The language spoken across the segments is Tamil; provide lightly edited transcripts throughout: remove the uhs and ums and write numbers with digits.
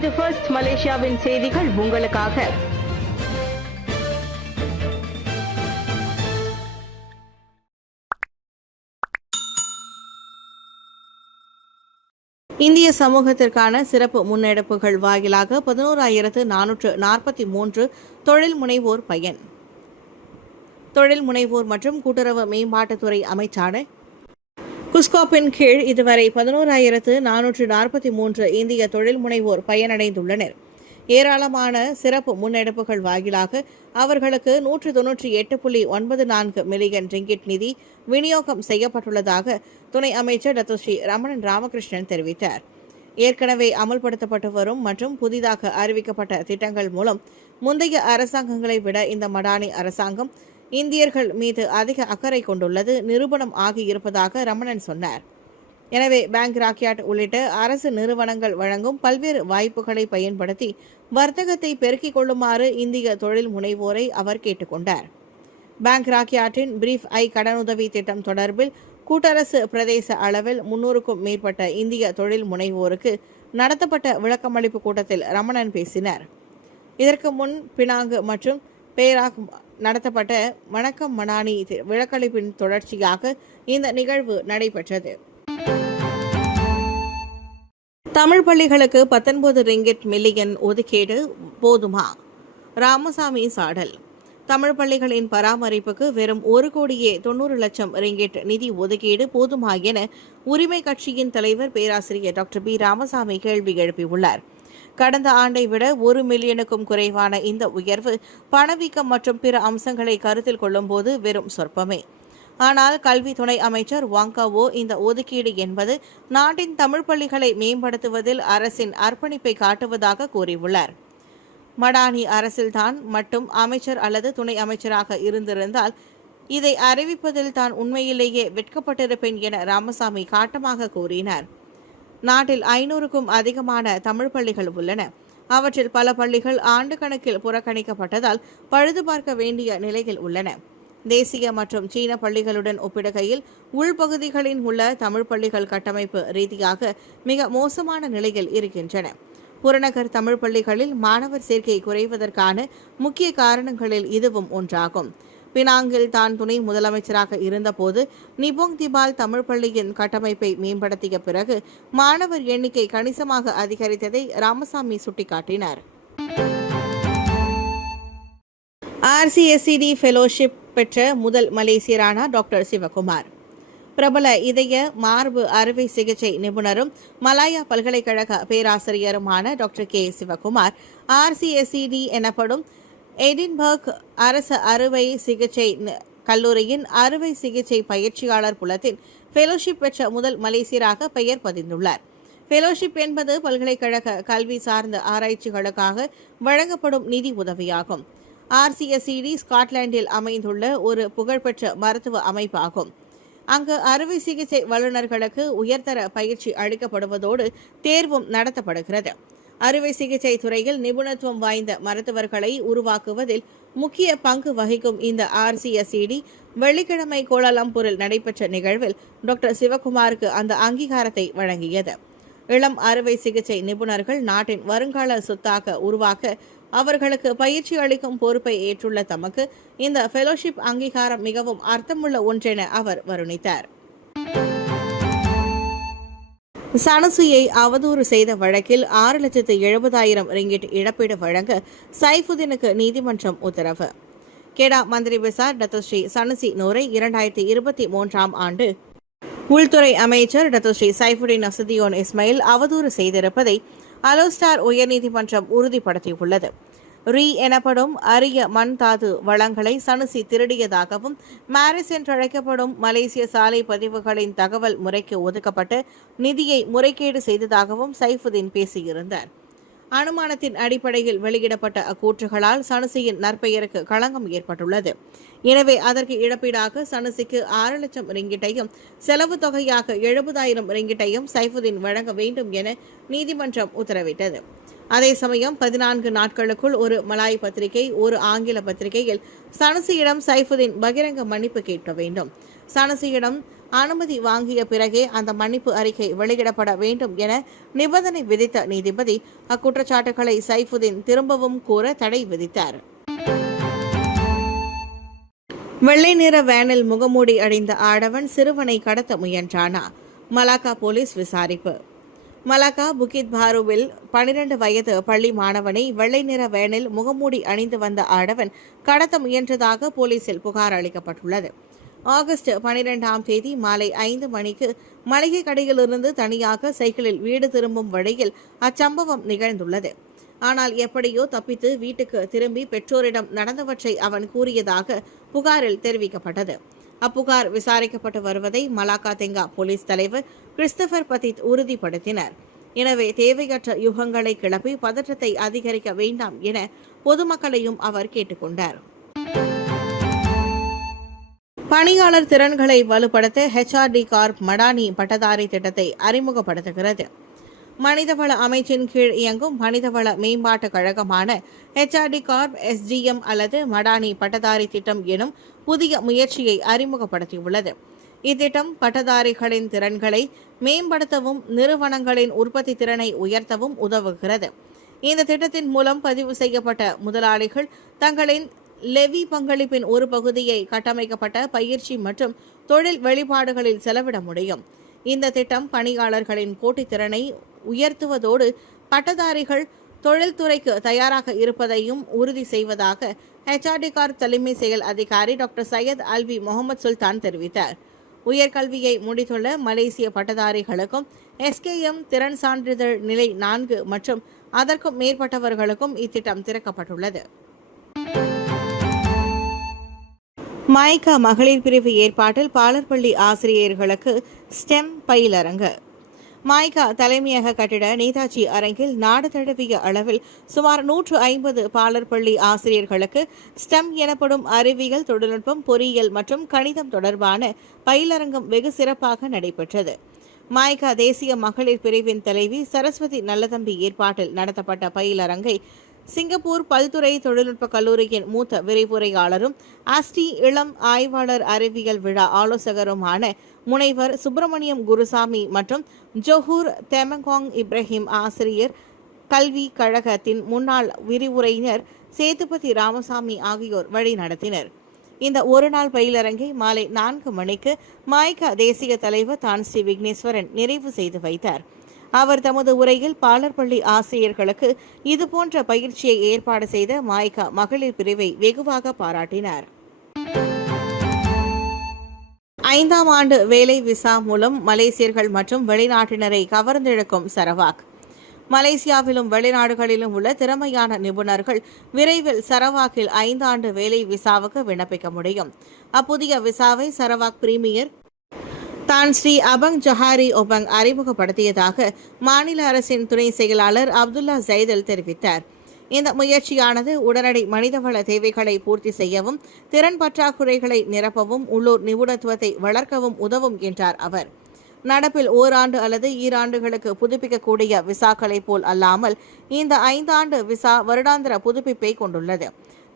இது ஃபர்ஸ்ட் மலேசியாவின் செய்திகள் உங்களுக்காக. இந்திய சமூகத்திற்கான சிறப்பு முன்னெடுப்புகள் வாயிலாக 11,443 தொழில் முனைவோர் பயன். தொழில் முனைவோர் மற்றும் கூட்டுறவு மேம்பாட்டுத்துறை அமைச்சான குஸ்காப்பின் கீழ் இதுவரை 11,443 இந்திய தொழில் முனைவோர் பயனடைந்துள்ளனர். ஏராளமான சிறப்பு முன்னெடுப்புகள் வாயிலாக அவர்களுக்கு 198.94 மில்லியன் ரிங்கிட் நிதி விநியோகம் செய்யப்பட்டுள்ளதாக துணை அமைச்சர் டத்தோஸ்ரீ ரமணன் ராமகிருஷ்ணன் தெரிவித்தார். ஏற்கனவே அமல்படுத்தப்பட்டு வரும் மற்றும் புதிதாக அறிவிக்கப்பட்ட திட்டங்கள் மூலம் முந்தைய அரசாங்கங்களை விட இந்த மடானி அரசாங்கம் இந்தியர்கள் மீது அதிக அக்கறை கொண்டுள்ளது நிரூபணம் ஆகியிருப்பதாக ரமணன் சொன்னார். எனவே பேங்க் ராக்யாட் உள்ளிட்ட அரசு நிறுவனங்கள் வழங்கும் பல்வேறு வாய்ப்புகளை பயன்படுத்தி வர்த்தகத்தை பெருக்கிக் கொள்ளுமாறு இந்திய தொழில் முனைவோரை அவர் கேட்டுக்கொண்டார். பேங்க் ராக்யாட்டின் பிரீஃப் ஐ கடனுதவி திட்டம் தொடர்பில் கூட்டரசு பிரதேச அளவில் 300க்கும் மேற்பட்ட இந்திய தொழில் முனைவோருக்கு நடத்தப்பட்ட விளக்கமளிப்பு கூட்டத்தில் ரமணன் பேசினார். இதற்கு முன் பினாங்கு மற்றும் பேராக் நடத்தப்பட்ட வணக்கம் மடானி விளக்களிப்பின் தொடர்ச்சியாக இந்த நிகழ்வு நடைபெற்றது. தமிழ் பள்ளிகளுக்கு 19 ரிங்கிட் மில்லியன் ஒதுக்கீடு போதுமா? ராமசாமி சாடல். தமிழ் பள்ளிகளின் பராமரிப்புக்கு வெறும் 1,90,00,000 ரிங்கிட் நிதி ஒதுக்கீடு போதுமா என உரிமை கட்சியின் தலைவர் பேராசிரியர் டாக்டர் பி ராமசாமி கேள்வி எழுப்பியுள்ளார். கடந்த ஆண்டை விட 1 மில்லியனுக்கும் குறைவான இந்த உயர்வு பணவீக்கம் மற்றும் பிற அம்சங்களை கருத்தில் கொள்ளும்போது வெறும் சொற்பமே. ஆனால் கல்வி துணை அமைச்சர் வாங்காவோ இந்த ஒதுக்கீடு என்பது நாட்டின் தமிழ் பள்ளிகளை மேம்படுத்துவதில் அரசின் அர்ப்பணிப்பை காட்டுவதாக கூறியுள்ளார். மடானி அரசில்தான் மட்டும் அமைச்சர் அல்லது துணை அமைச்சராக இருந்திருந்தால் இதை அறிவிப்பதில் தான் உண்மையிலேயே வெட்கப்பட்டிருப்பேன் என ராமசாமி காட்டமாக கூறினார். நாட்டில் 500க்கும் அதிகமான தமிழ் பள்ளிகள் உள்ளன. அவற்றில் பல பள்ளிகள் ஆண்டு கணக்கில் புறக்கணிக்கப்பட்டதால் பழுது பார்க்க வேண்டிய நிலையில் உள்ளன. தேசிய மற்றும் சீன பள்ளிகளுடன் ஒப்பிடுகையில் உள்பகுதிகளில் உள்ள தமிழ் பள்ளிகள் கட்டமைப்பு ரீதியாக மிக மோசமான நிலையில் இருக்கின்றன. புறநகர் தமிழ் பள்ளிகளில் மாணவர் சேர்க்கை குறைவதற்கான முக்கிய காரணங்களில் இதுவும் ஒன்றாகும். பினாங்கில் தான் துணை முதலமைச்சராக இருந்தபோது நிபோங் திபால் தமிழ் பள்ளியின் கட்டமைப்பை மேம்படுத்திய பிறகு மாணவர் எண்ணிக்கை கணிசமாக அதிகரித்ததை ராமசாமி சுட்டிக்காட்டினார். RCSCD ஃபெலோஷிப் பெற்ற முதல் மலேசியரான டாக்டர் சிவகுமார். பிரபல இதய மார்பு அறுவை சிகிச்சை நிபுணரும் மலாயா பல்கலைக்கழக பேராசிரியருமான டாக்டர் கே சிவகுமார் RCSCD எனப்படும் எடின்பர்க் அரசு அறுவை சிகிச்சை கல்லூரியின் அறுவை சிகிச்சை பயிற்சியாளர் புலத்தின் ஃபெலோஷிப் பெற்ற முதல் மலேசியராக பெயர் பதிந்துள்ளார். ஃபெலோஷிப் என்பது பல்கலைக்கழக கல்வி சார்ந்த ஆராய்ச்சிகளுக்காக வழங்கப்படும் நிதி உதவியாகும். RCSCD ஸ்காட்லாந்தில் அமைந்துள்ள ஒரு புகழ்பெற்ற மருத்துவ அமைப்பாகும். அங்கு அறுவை சிகிச்சை வல்லுநர்களுக்கு உயர்தர பயிற்சி அளிக்கப்படுவதோடு தேர்வும் நடத்தப்படுகிறது. அறுவை சிகிச்சை துறையில் நிபுணத்துவம் வாய்ந்த மருத்துவர்களை உருவாக்குவதில் முக்கிய பங்கு வகிக்கும் இந்த RCSCD வெள்ளிக்கிழமை கோலாலம்பூரில் நடைபெற்ற நிகழ்வில் டாக்டர் சிவகுமாருக்கு அந்த அங்கீகாரத்தை வழங்கியது. இளம் அறுவை சிகிச்சை நிபுணர்கள் நாட்டின் வருங்கால சொத்தாக உருவாக்க அவர்களுக்கு பயிற்சி அளிக்கும் பொறுப்பை ஏற்றுள்ள தமக்கு இந்த ஃபெலோஷிப் அங்கீகாரம் மிகவும் அர்த்தமுள்ள ஒன்றென அவர் வருணித்தார். சனுசியை அவதூறு செய்த வழக்கில் 6,70,000 ரிங்கிட் இழப்பீடு வழங்க சைஃபுதீனுக்கு நீதிமன்றம் உத்தரவு. கெடா மந்திரி விசார் டத்தோஸ்ரீ சனுசி நூரை 2023ஆம் ஆண்டு உள்துறை அமைச்சர் டத்தோஸ்ரீ சைஃபுடின் அசதியோன் இஸ்மாயில் அவதூறு செய்திருப்பதை அலோஸ்டார் உயர்நீதிமன்றம் உறுதிப்படுத்தியுள்ளது. எனப்படும் அரிய மண் தாது வளங்களை சனுசி திருடியதாகவும் மாரிஸ் என்றழைக்கப்படும் மலேசிய சாலை பதிவுகளின் தகவல் முறைக்கு ஒதுக்கப்பட்ட நிதியை முறைகேடு செய்ததாகவும் சைஃபுதீன் பேசியிருந்தார். அனுமானத்தின் அடிப்படையில் வெளியிடப்பட்ட அக்கூற்றுகளால் சனுசியின் நற்பெயருக்கு களங்கம் ஏற்பட்டுள்ளது. எனவே அதற்கு இழப்பீடாக சனுசிக்கு 6 லட்சம் ரிங்கிட்டையும் செலவு தொகையாக 70,000 ரிங்கிட்டையும் சைஃபுதீன் வழங்க வேண்டும் என நீதிமன்றம் உத்தரவிட்டது. அதே சமயம் 14 நாட்களுக்குள் ஒரு மலாய் பத்திரிகை ஒரு ஆங்கில பத்திரிகையில் சனுசியிடம் சைஃபுதீன் பகிரங்க மன்னிப்பு கேட்க வேண்டும். சனுசியிடம் அனுமதி வாங்கிய பிறகே அந்த மன்னிப்பு அறிக்கை வெளியிடப்பட வேண்டும் என நிபந்தனை விதித்த நீதிபதி அக்குற்றச்சாட்டுகளை சைஃபுதீன் திரும்பவும் கூற தடை விதித்தார். வெள்ளை நிற வேனில் முகமூடி அணிந்த ஆடவன் சிறுவனை கடத்த முயன்றானா? மலாக்கா போலீஸ் விசாரிப்பு. மலாக்கா புகித் பாருவில் 12 வயது பள்ளி மாணவனை வெள்ளை நிற வேனில் முகமூடி அணிந்து வந்த ஆடவன் கடத்த முயன்றதாக போலீசில் புகார் அளிக்கப்பட்டுள்ளது. ஆகஸ்ட் 12ஆம் தேதி மாலை 5 மணிக்கு மளிகை கடையிலிருந்து தனியாக சைக்கிளில் வீடு திரும்பும் வழியில் அச்சம்பவம் நிகழ்ந்துள்ளது. ஆனால் எப்படியோ தப்பித்து வீட்டுக்கு திரும்பி பெற்றோரிடம் நடந்தவற்றை அவன் கூறியதாக புகாரில் தெரிவிக்கப்பட்டது. அப்புகார் விசாரிக்கப்பட்டு வருவதை மலாக்கா தெங்கா போலீஸ் தலைவர் கிறிஸ்டபர் பத்தித் உறுதிப்படுத்தினர். எனவே தேவையற்ற யுகங்களை கிளப்பி பதற்றத்தை அதிகரிக்க வேண்டாம் என பொதுமக்களையும் அவர் கேட்டுக்கொண்டார். பணியாளர் திறன்களை வலுப்படுத்த HRD கார்ப் மடானி பட்டதாரி திட்டத்தை அறிமுகப்படுத்துகிறது. மனிதவள அமைச்சின் கீழ் இயங்கும் மனிதவள மேம்பாட்டு கழகமான HRD கார்ப் SGM அல்லது மடானி பட்டதாரி திட்டம் எனும் புதிய முயற்சியை அறிமுகப்படுத்தியுள்ளது. இத்திட்டம் பட்டதாரிகளின் திறன்களை மேம்படுத்தவும் நிறுவனங்களின் உற்பத்தி திறனை உயர்த்தவும் உதவுகிறது. இந்த திட்டத்தின் மூலம் பதிவு செய்யப்பட்ட முதலாளிகள் தங்களின் லெவி பங்களிப்பின் ஒரு பகுதியை கட்டமைக்கப்பட்ட பயிற்சி மற்றும் தொழில் வெளிப்பாடுகளில் செலவிட முடியும். இந்த திட்டம் பணியாளர்களின் போட்டித்திறனை உயர்த்துவதோடு பட்டதாரிகள் தொழில்துறைக்கு தயாராக இருப்பதையும் உறுதி செய்வதாக HRD கார்ப் தலைமை செயல் அதிகாரி டாக்டர் சையத் அல்வி முகமது சுல்தான் தெரிவித்தார். உயர்கல்வியை முடித்துள்ள மலேசிய பட்டதாரிகளுக்கும் SKM திறன் சான்றிதழ் நிலை 4 மற்றும் அதற்கும் மேற்பட்டவர்களுக்கும் இத்திட்டம் திறக்கப்பட்டுள்ளது. மாய்கா மகளிர் பிரிவு ஏற்பாட்டில் பாலர்பள்ளி ஆசிரியர்களுக்கு ஸ்டெம் பயிலரங்கு. மாய்கா தலைமையக கட்டிட நேதாஜி அரங்கில் நாடு தழுவிய அளவில் சுமார் 150 பாலர்பள்ளி ஆசிரியர்களுக்கு ஸ்டெம் எனப்படும் அறிவியல், தொழில்நுட்பம், பொறியியல் மற்றும் கணிதம் தொடர்பான பயிலரங்கம் வெகு சிறப்பாக நடைபெற்றது. மாய்கா தேசிய மகளிர் பிரிவின் தலைவி சரஸ்வதி நல்லதம்பி ஏற்பாட்டில் நடத்தப்பட்ட பயிலரங்கை சிங்கப்பூர் பல்துறை தொழில்நுட்ப கல்லூரியின் மூத்த விரிவுரையாளரும் ஆஸ்டி இளம் ஆய்வாளர் அறிவியல் விழா ஆலோசகருமான முனைவர் சுப்பிரமணியம் குருசாமி மற்றும் ஜொஹூர் தெமங்காங் இப்ராஹிம் ஆசிரியர் கல்வி கழகத்தின் முன்னாள் விரிவுரைஞர் சேதுபதி ராமசாமி ஆகியோர் வழிநடத்தினர். இந்த ஒருநாள் பயிலரங்கை மாலை 4 மணிக்கு மாய்கா தேசிய தலைவர் தான் ஸ்ரீ விக்னேஸ்வரன் நிறைவு செய்து வைத்தார். அவர் தமது உரையில் பாலர்பள்ளி ஆசிரியர்களுக்கு இதுபோன்ற பயிற்சியை ஏற்பாடு செய்த மாய்கா மகளிர் பிரிவை வெகுவாக பாராட்டினார். 5ஆம் ஆண்டு வேலை விசா மூலம் மலேசியர்கள் மற்றும் வெளிநாட்டினரை கவர்ந்தெழுக்கும் சரவாக். மலேசியாவிலும் வெளிநாடுகளிலும் உள்ள திறமையான நிபுணர்கள் விரைவில் சரவாக்கில் 5 ஆண்டு வேலை விசாவுக்கு விண்ணப்பிக்க முடியும். அப்புதிய விசாவை சரவாக் பிரீமியர் தான் ஸ்ரீ அபங் ஜஹாரி ஒபங் அறிமுகப்படுத்தியதாக மாநில அரசின் துணை செயலாளர் அப்துல்லா ஜைதல் தெரிவித்தார். இந்த முயற்சியானது உடனடி மனிதவள தேவைகளை பூர்த்தி செய்யவும், திறன் பற்றாக்குறைகளை நிரப்பவும், உள்ளூர் நிபுணத்துவத்தை வளர்க்கவும் உதவும் என்றார் அவர். நடப்பில் ஓராண்டு அல்லது 2 ஆண்டுகளுக்கு புதுப்பிக்கக்கூடிய விசாக்களை போல் அல்லாமல் இந்த 5 ஆண்டு விசா வருடாந்திர புதுப்பிப்பை கொண்டுள்ளது.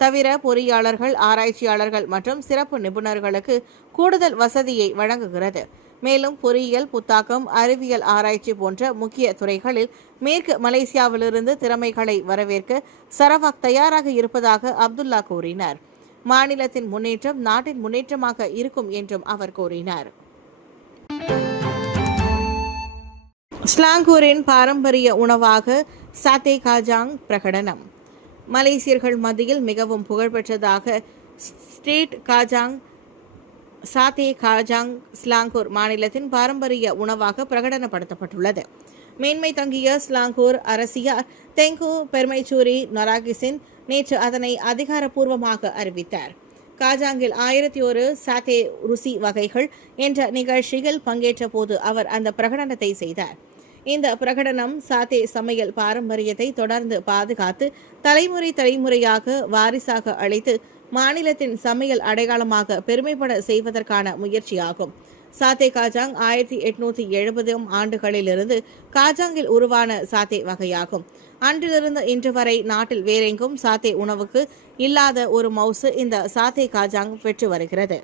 தவிர பொறியாளர்கள், ஆராய்ச்சியாளர்கள் மற்றும் சிறப்பு நிபுணர்களுக்கு கூடுதல் வசதியை வழங்குகிறது. மேலும் பொறியியல், புத்தாக்கம், அறிவியல் ஆராய்ச்சி போன்ற முக்கிய துறைகளில் மேற்கு மலேசியாவிலிருந்து திறமைகளை வரவேற்க சரவாக் தயாராக இருப்பதாக அப்துல்லா கூறினார். மாநிலத்தின் முன்னேற்றம் நாட்டின் முன்னேற்றமாக இருக்கும் என்றும் அவர் கூறினார். ஸ்லாங்கூரின் பாரம்பரிய உணவாக சாத்தே காஜாங் பிரகடனம். மலேசியர்கள் மத்தியில் மிகவும் புகழ்பெற்றதாக ஸ்ட்ரீட் காஜாங் சாத்தே காஜாங் ஸ்லாங்கூர் மாநிலத்தின் பாரம்பரிய உணவாக பிரகடனப்படுத்தப்பட்டுள்ளது. மேன்மை தங்கிய ஸ்லாங்கூர் அரசியார் தெங்கு பெர்மைச்சூரி நொராகிசின் நேற்று அதனை அதிகாரப்பூர்வமாக அறிவித்தார். காஜாங்கில் 1001 சாத்தே ருசி வகைகள் என்ற நிகழ்ச்சியில் பங்கேற்ற போது அவர் அந்த பிரகடனத்தை செய்தார். இந்த பிரகடனம் சாத்தே சமையல் பாரம்பரியத்தை தொடர்ந்து பாதுகாத்து தலைமுறையாக வாரிசாக அளித்து மாநிலத்தின் சமையல் அடையாளமாக பெருமைப்பட செய்வதற்கான முயற்சியாகும். சாத்தே காஜாங் 1870 ஆண்டுகளிலிருந்து காஜாங்கில் உருவான சாத்தே வகையாகும். அன்றிலிருந்து இன்று வரை நாட்டில் வேறெங்கும் சாத்தே உணவுக்கு இல்லாத ஒரு மவுசு இந்த சாத்தே காஜாங் பெற்று வருகிறது.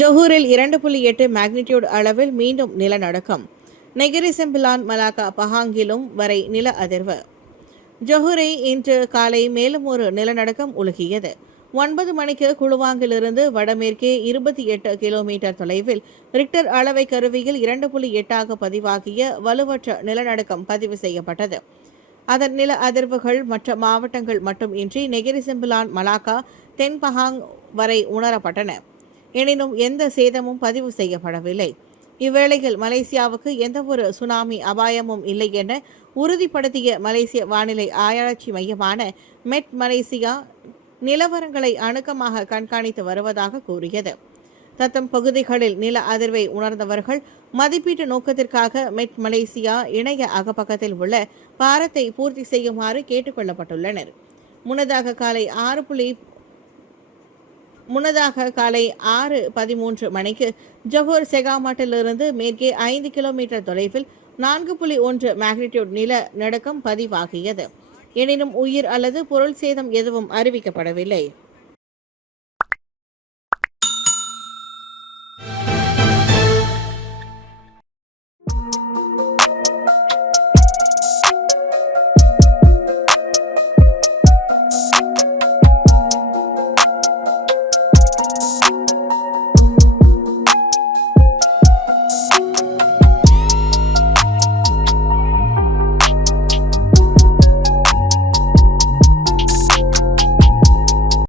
ஜொஹூரில் 2.8 மேக்னிடியூட் அளவில் மீண்டும் நிலநடுக்கம். நெகிரி செம்பிலான் மலாக்கா பஹாங்கிலும் வரை நில அதிர்வு. ஜொஹூரை இன்று காலை மேலும் ஒரு நிலநடுக்கம் உலுக்கியது. 9 மணிக்கு குளுவாங்கிலிருந்து வடமேற்கே 28 கிலோமீட்டர் தொலைவில் ரிக்டர் அளவை கருவியில் 2.8 பதிவாகிய வலுவற்ற நிலநடுக்கம் பதிவு செய்யப்பட்டது. அதன் நில அதிர்வுகள் மற்ற மாவட்டங்கள் மட்டுமின்றி நெகிரி செம்பிலான் மலாக்கா தென் பஹாங் வரை உணரப்பட்டன. எனினும் எந்த சேதமும் பதிவு செய்யப்படவில்லை. இவ்வேளையில் மலேசியாவுக்கு எந்தவொரு சுனாமி அபாயமும் இல்லை என உறுதிப்படுத்திய மலேசிய வானிலை ஆராய்ச்சி மையமான மெட் மலேசியா நிலவரங்களை அணுக்கமாக கண்காணித்து வருவதாக கூறியது. தத்தம் பகுதிகளில் நில அதிர்வை உணர்ந்தவர்கள் மதிப்பீட்டு நோக்கத்திற்காக மெட் மலேசியா இணைய அகப்பக்கத்தில் உள்ள பாரத்தை பூர்த்தி செய்யுமாறு கேட்டுக் கொள்ளப்பட்டுள்ளனர். முன்னதாக காலை 6:13 மணிக்கு ஜொஹூர் செகாமாட்டிலிருந்து மேற்கே 5 கிலோமீட்டர் தொலைவில் 4.1 மேக்னிடியூட் நில நடுக்கம் பதிவாகியது. எனினும் உயிர் அல்லது பொருள் சேதம் எதுவும் அறிவிக்கப்படவில்லை.